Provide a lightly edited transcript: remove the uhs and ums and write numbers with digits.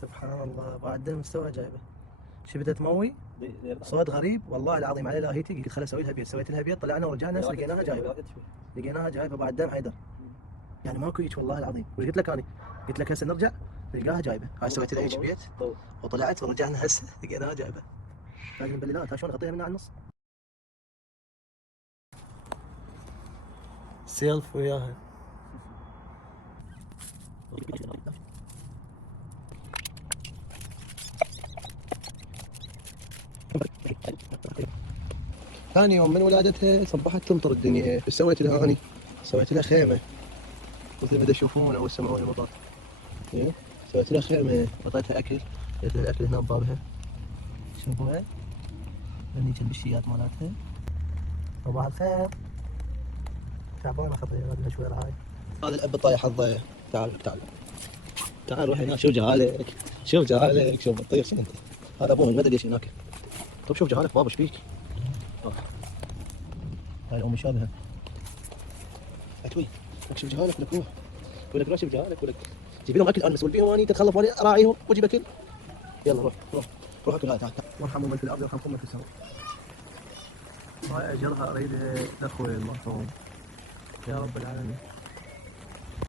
سبحان الله بعد مستوى جايبه. شفتها تموي صوت غريب والله العظيم على الهيتي. قلت خل اسوي لها بيت، سويت لها بيت، طلعنا ورجعنا لقيناها جايبه. لقيناها جايبه بعد دم حيدر. يعني ماكو هيك والله العظيم. وش قلت لك انا؟ قلت لك هسه نرجع نلقاها جايبه. هاي سويت لها هيك بيت وطلعت ورجعنا هسه لقيناها جايبه. باقي المبللات ها شلون اغطيها من على النص. سيلف وياها. ثاني يوم من ولادتها صبحت تمطر الدنيا. ايش سويت لها اني؟ سويت لها خيمه مثل ما تشوفون اول سماوي المطر. سويت لها خيمه، اعطيتها اكل، جبت لها الاكل هنا ببابها. شوفوها هني البشيات مالتها. صباح الخير. تعبانه خطيه لها شوي رعايه. هذا الاب طايح حظه. تعال تعال تعال روح هناك شوف جهالك. شوف جهالك شوف بتطير شنو انت. هذا ابوه ما ادري ايش هناك. طيب شوف جهالك بابا ايش فيك؟ هاي الام مشابهه. اتوي لك شوف جهالك ولك روح. ولك روح شوف جهالك ولك. جيب لهم اكل انا مسؤول بيهم اني تتخلف وانا اراعيهم واجيب اكل. يلا روح روح روح اكل. هاي تعال وارحموا من في الارض يرحمكم من في السماء. هاي اجرها اريد الاخوه المرحوم. يا رب العالمين.